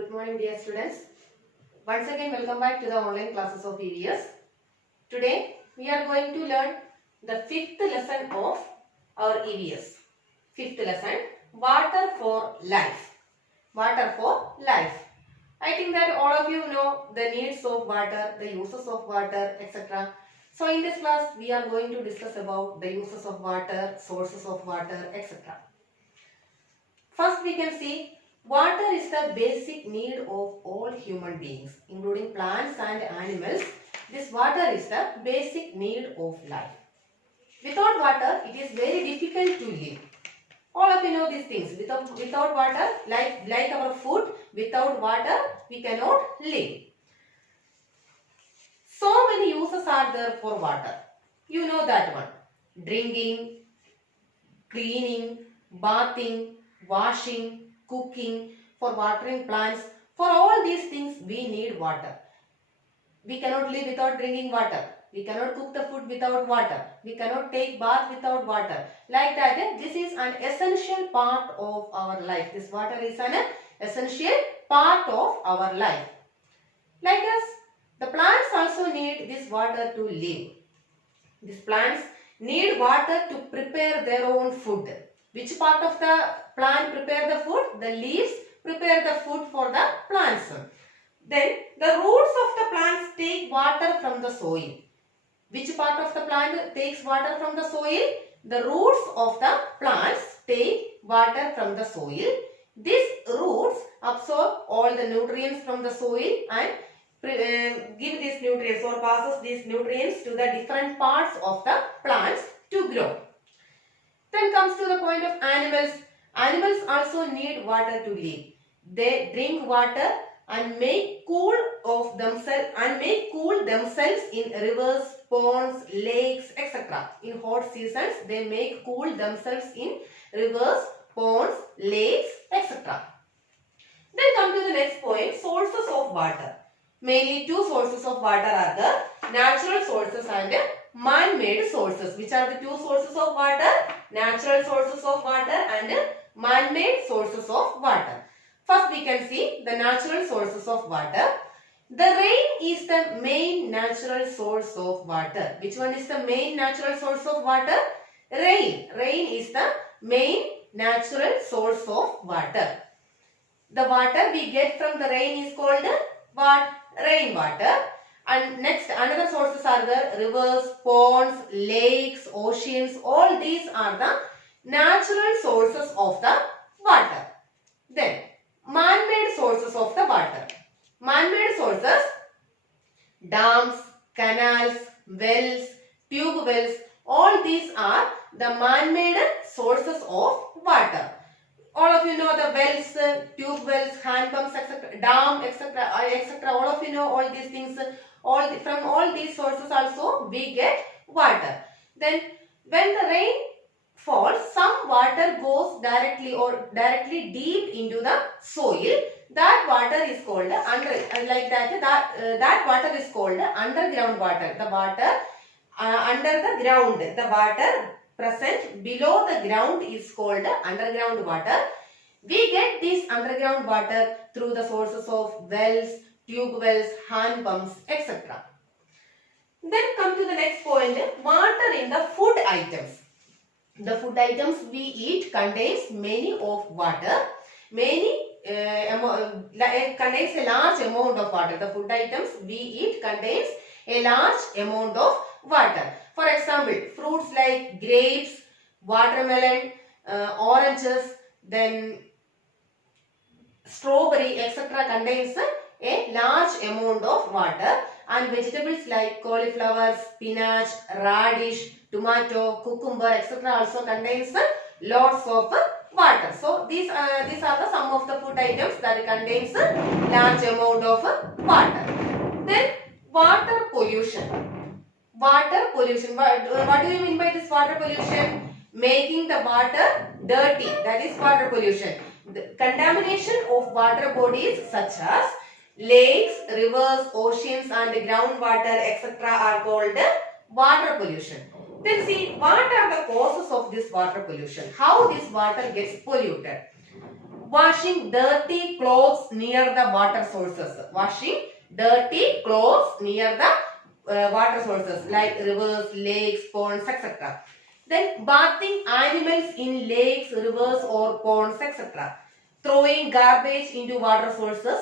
Good morning, dear students. Once again, welcome back to the online classes of EVS. Today, we are going to learn the fifth lesson of our EVS. Fifth lesson, Water for Life. Water for Life. I think that all of you know the needs of water, the uses of water, etc. So, in this class, we are going to discuss about the uses of water, sources of water, etc. First, we can see water is the basic need of all human beings, including plants and animals. This water is the basic need of life. Without water, it is very difficult to live. All of you know these things. Without water, like our food, without water, we cannot live. So many uses are there for water. You know that one. Drinking, cleaning, bathing, washing, cooking, for watering plants. For all these things, we need water. We cannot live without drinking water. We cannot cook the food without water. We cannot take bath without water. Like that, this is an essential part of our life. This water is an essential part of our life. Like us, the plants also need this water to live. These plants need water to prepare their own food. Which part of the plant prepare the food? The leaves prepare the food for the plants. Then the roots of the plants take water from the soil. Which part of the plant takes water from the soil? The roots of the plants take water from the soil. These roots absorb all the nutrients from the soil and give these nutrients or passes these nutrients to the different parts of the plants to grow. Then comes to the point of animals. Animals also need water to live. They drink water and make cool themselves in rivers, ponds, lakes, etc. In hot seasons, they make cool themselves in rivers, ponds, lakes, etc. Then come to the next point, sources of water. Mainly two sources of water are the natural sources and man-made sources. Which are the two sources of water? Natural sources of water and man-made sources of water. First, we can see the natural sources of water. The rain is the main natural source of water. Which one is the main natural source of water? Rain. Rain is the main natural source of water. The water we get from the rain is called what? Rainwater. And next, another sources are the rivers, ponds, lakes, oceans. All these are the natural sources of the water. Then, man-made sources of the water. Man-made sources, dams, canals, wells, tube wells. All these are the man-made sources of water. All of you know the wells, tube wells, hand pumps, etc., dam, etc., etc. All of you know all these things. From all these sources also we get water. Then when the rain falls, some water goes directly deep into the soil. That water is called that water is called underground water. The water under the ground, the water present below the ground is called underground water. We get this underground water through the sources of wells, tube wells, hand pumps, etc. Then come to the next point, water in the food items. The food items we eat contains many of water. Contains a large amount of water. The food items we eat contains a large amount of water. For example, fruits like grapes, watermelon, oranges, then strawberry, etc. contains a large amount of water, and vegetables like cauliflower, spinach, radish, tomato, cucumber, etc. also contains lots of water. So these are the some of the food items that contains large amount of water. Then water pollution. Water pollution. What do you mean by this water pollution? Making the water dirty. That is water pollution. The contamination of water bodies such as lakes, rivers, oceans and groundwater, etc. are called water pollution. Then see, what are the causes of this water pollution? How this water gets polluted? washing dirty clothes near the water sources. Washing dirty clothes near the water sources like rivers, lakes, ponds, etc. Then bathing animals in lakes, rivers or ponds, etc. Throwing garbage into water sources.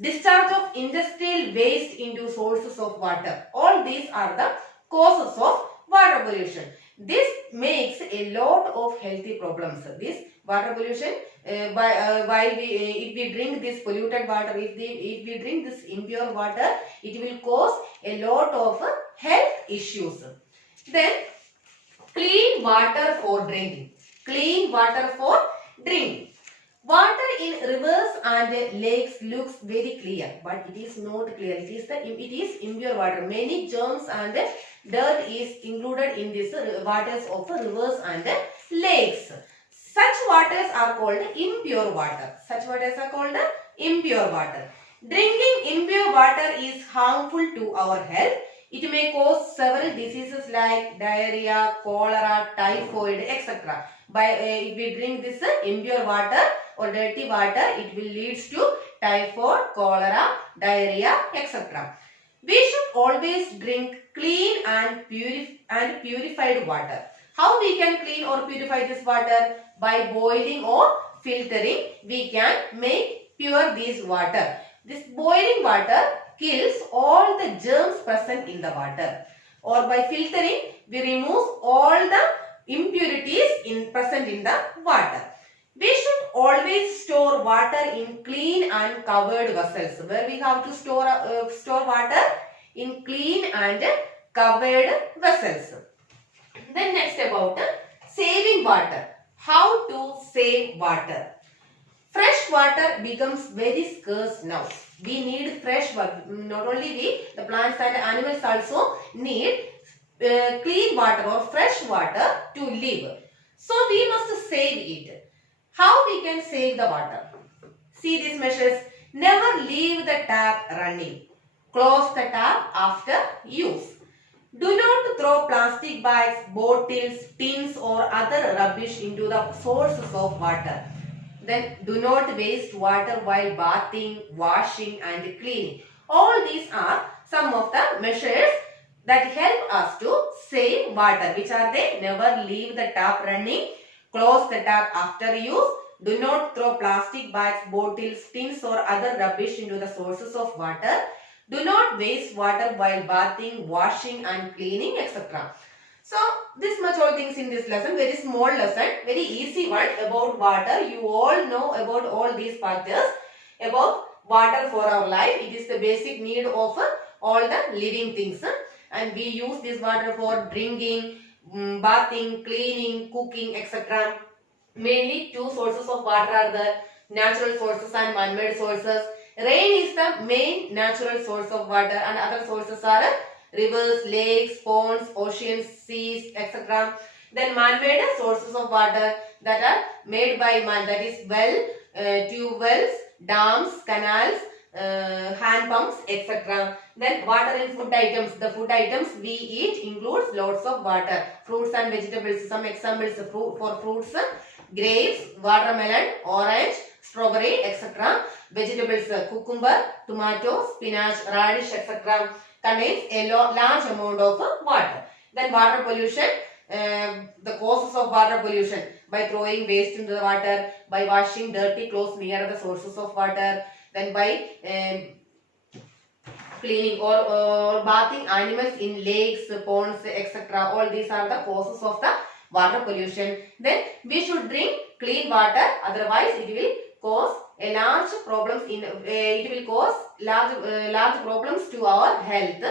Discharge of industrial waste into sources of water. All these are the causes of water pollution. This makes a lot of healthy problems. This water pollution, while if we drink this polluted water, if we drink this impure water, it will cause a lot of health issues. Then clean water for drinking. Clean water for drinking. Water in rivers and lakes looks very clear, but it is not clear. It is impure water. Many germs and dirt is included in this waters of rivers and lakes. Such waters are called impure water. Such waters are called impure water. Drinking impure water is harmful to our health. It may cause several diseases like diarrhea, cholera, typhoid, etc. If we drink this impure water or dirty water, it will lead to typhoid, cholera, diarrhea, etc. We should always drink clean and purified water. How we can clean or purify this water? By boiling or filtering, we can make pure this water. This boiling water kills all the germs present in the water. Or by filtering, we remove all the impurities present in the water. We should always store water in clean and covered vessels. Where we have to store water? In clean and covered vessels. Then next about saving water. How to save water? Fresh water becomes very scarce now. We need fresh water. Not only we, the plants and animals also need clean water or fresh water to live. So we must save it. How we can save the water? See these measures. Never leave the tap running. Close the tap after use. Do not throw plastic bags, bottles, tins or other rubbish into the sources of water. Then do not waste water while bathing, washing and cleaning. All these are some of the measures that help us to save water. Which are they? Never leave the tap running. Close the tap after use. Do not throw plastic bags, bottles, tins or other rubbish into the sources of water. Do not waste water while bathing, washing and cleaning, etc. So, this much all things in this lesson. Very small lesson. Very easy one about water. You all know about all these factors. About water for our life. It is the basic need of all the living things. And we use this water for drinking, bathing, cleaning, cooking, etc. Mainly two sources of water are the natural sources and man-made sources. Rain is the main natural source of water and other sources are rivers, lakes, ponds, oceans, seas, etc. Then man-made sources of water that are made by man, that is well, tube wells, dams, canals, hand pumps, etc. Then water in food items. The food items we eat includes lots of water. Fruits and vegetables. Some examples for fruits: grapes, watermelon, orange, strawberry, etc. Vegetables: cucumber, tomato, spinach, radish, etc. contains a large amount of water. Then water pollution. The causes of water pollution: by throwing waste into the water, by washing dirty clothes near the sources of water, then by cleaning or bathing animals in lakes, ponds, etc. All these are the causes of the water pollution. Then we should drink clean water, otherwise it will cause a large problems large problems to our health.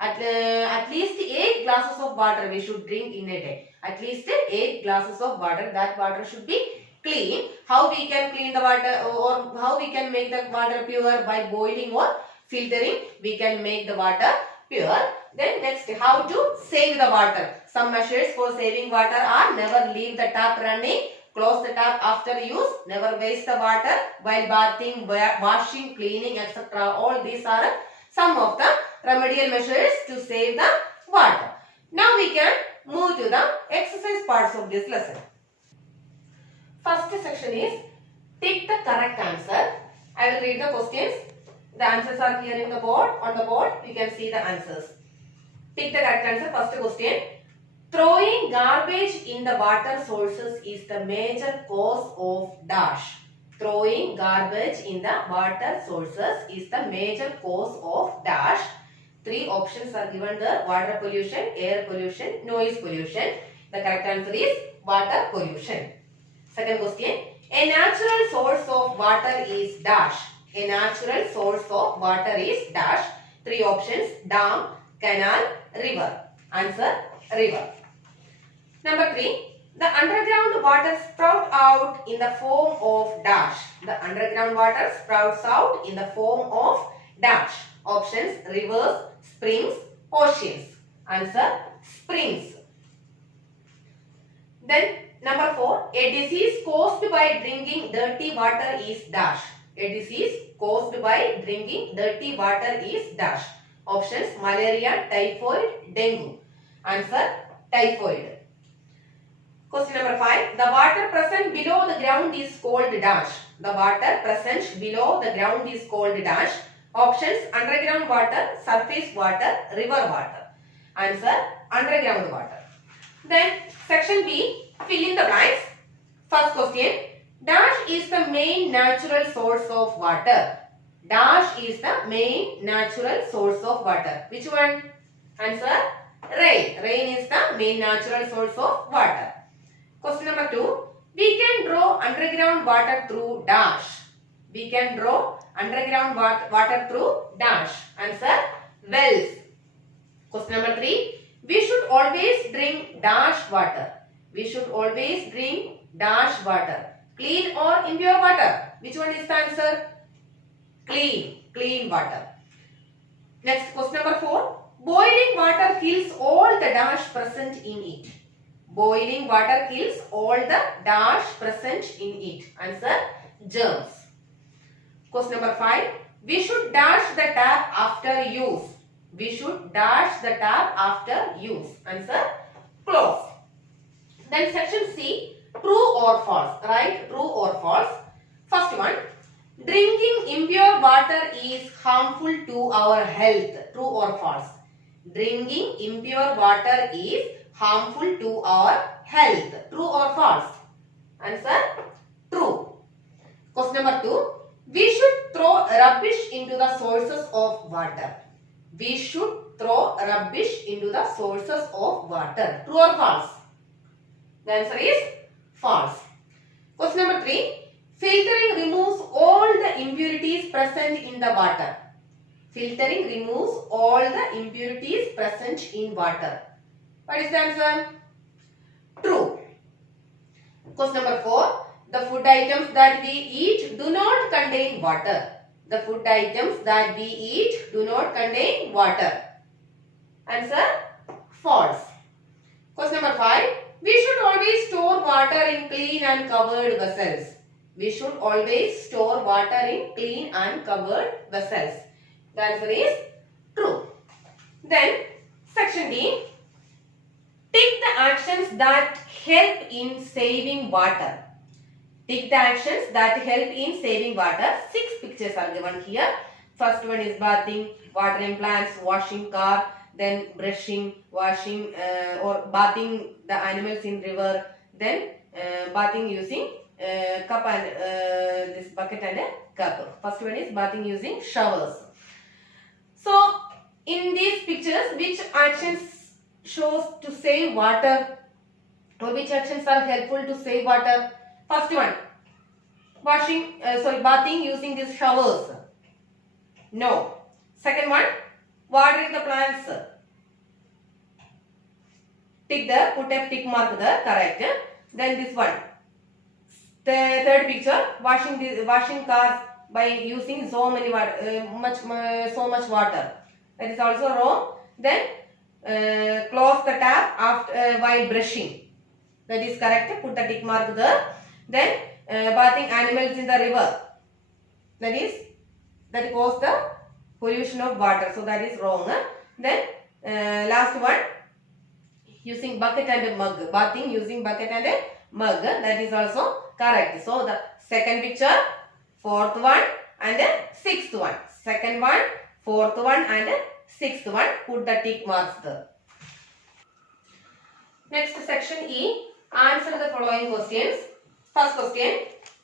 At least 8 glasses of water we should drink in a day. At least 8 glasses of water. That water should be clean. How we can clean the water or how we can make the water pure? By boiling or filtering we can make the water pure. Then next, how to save the water. Some measures for saving water are: never leave the tap running, close the tap after use, never waste the water while bathing, washing, cleaning, etc. All these are some of the remedial measures to save the water. Now we can move to the exercise parts of this lesson. First section is Tick the correct answer. I will read the questions. The answers are here in the board. On the board, you can see the answers. Tick the correct answer. First question. Throwing garbage in the water sources is the major cause of dash. Throwing garbage in the water sources is the major cause of dash. Three options are given there. Water pollution, air pollution, noise pollution. The correct answer is water pollution. Second question. A natural source of water is dash. A natural source of water is dash. Three options. Dam, canal, river. Answer, river. Number 3. The underground water sprouts out in the form of dash. The underground water sprouts out in the form of dash. Options: rivers, springs, oceans. Answer: springs. Then number 4. A disease caused by drinking dirty water is dash. A disease caused by drinking dirty water is dash. Options: malaria, typhoid, dengue. Answer: typhoid. Question number 5. The water present below the ground is called dash. The water present below the ground is called dash. Options: underground water, surface water, river water. Answer: underground water. Then section B, fill in the blanks. First question. Dash is the main natural source of water. Dash is the main natural source of water. Which one? Answer: rain. Rain is the main natural source of water. Question number 2. We can draw underground water through dash. We can draw underground water through dash. Answer: wells. Question number 3. We should always drink dash water. We should always drink dash water. Clean or impure water? Which one is the answer? Clean. Clean water. Next, question number 4. Boiling water kills all the dash present in it. Boiling water kills all the dash present in it. Answer: germs. Question number 5. We should dash the tap after use. We should dash the tap after use. Answer: close. Then section C. True or false? Write true or false. First one. Drinking impure water is harmful to our health. True or false? Drinking impure water is harmful to our health. True or false? Answer: true. Question number 2. We should throw rubbish into the sources of water. We should throw rubbish into the sources of water. True or false? The answer is false. Question number 3. Filtering removes all the impurities present in the water. Filtering removes all the impurities present in water. What is the answer? True. Question number 4. The food items that we eat do not contain water. The food items that we eat do not contain water. Answer: false. Question number 5. We should always store water in clean and covered vessels. We should always store water in clean and covered vessels. The answer is true. Then section D. Tick the actions that help in saving water. Tick the actions that help in saving water. 6 pictures are given here. First one is bathing, watering plants, washing car, then brushing, washing or bathing the animals in river, then bathing using cup and this bucket and a cup. First one is bathing using showers. So in these pictures, which actions shows to save water, or which actions are helpful to save water? First one, bathing using these showers. No. Second one, watering the plants. Tick there, put a tick mark there, correct. Then this one, the third picture, washing cars by using so much water. That is also wrong. Then close the tap after while brushing. That is correct. Put the tick mark there. Then bathing animals in the river. That causes the pollution of water. So that is wrong. Then last one, using bucket and a mug. Bathing using bucket and a mug. That is also Correct. So the second picture, fourth one and sixth one. Second one, fourth one and sixth one. Put the tick marks there. Next section E. Answer the following questions. First question.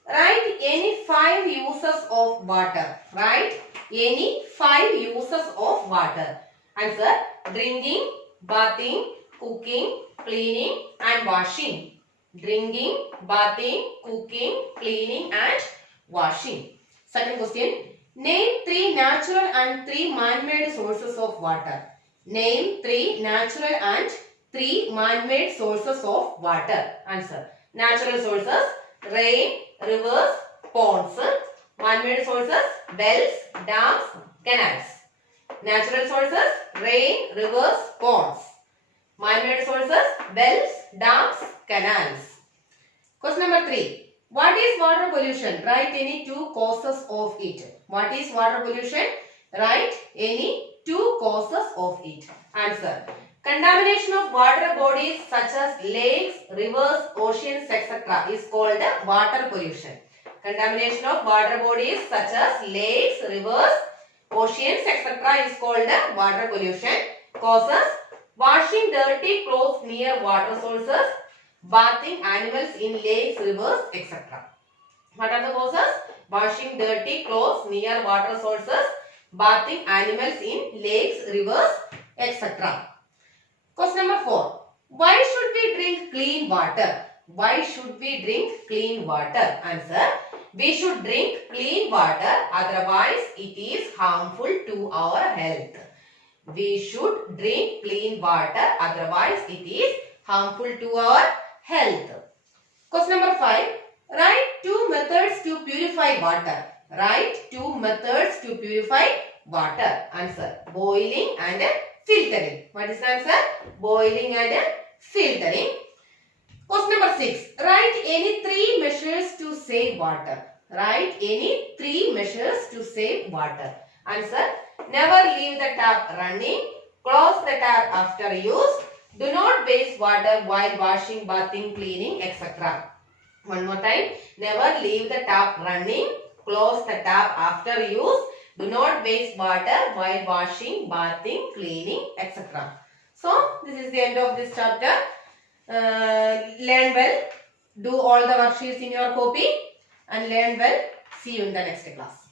Write any 5 uses of water. Write any 5 uses of water. Answer. Drinking, bathing, cooking, cleaning and washing. Drinking, bathing, cooking, cleaning and washing. Second question. Name 3 natural and 3 man-made sources of water. Name 3 natural and 3 man-made sources of water. Answer. Natural sources, rain, rivers, ponds. Man-made sources, wells, dams, canals. Natural sources, rain, rivers, ponds. Man-made sources, wells, dams, canals. Question number 3. What is water pollution? Write any 2 causes of it. What is water pollution? Write any 2 causes of it. Answer. Contamination of water bodies such as lakes, rivers, oceans, etc. is called water pollution. Contamination of water bodies such as lakes, rivers, oceans, etc. is called water pollution. Causes: washing dirty clothes near water sources, bathing animals in lakes, rivers, etc. What are the causes? Washing dirty clothes near water sources, bathing animals in lakes, rivers, etc. Question number 4. Why should we drink clean water? Why should we drink clean water? Answer. We should drink clean water, otherwise it is harmful to our health. We should drink clean water, otherwise it is harmful to our health. Question number 5. Write 2 methods to purify water. Write 2 methods to purify water. Answer. Boiling and filtering. What is the answer? Boiling and filtering. Question number 6. Write any 3 measures to save water. Write any 3 measures to save water. Answer. Never leave the tap running. Close the tap after use. Do not waste water while washing, bathing, cleaning, etc. One more time. Never leave the tap running. Close the tap after use. Do not waste water while washing, bathing, cleaning, etc. So, this is the end of this chapter. Learn well. Do all the worksheets in your copy and learn well. See you in the next class.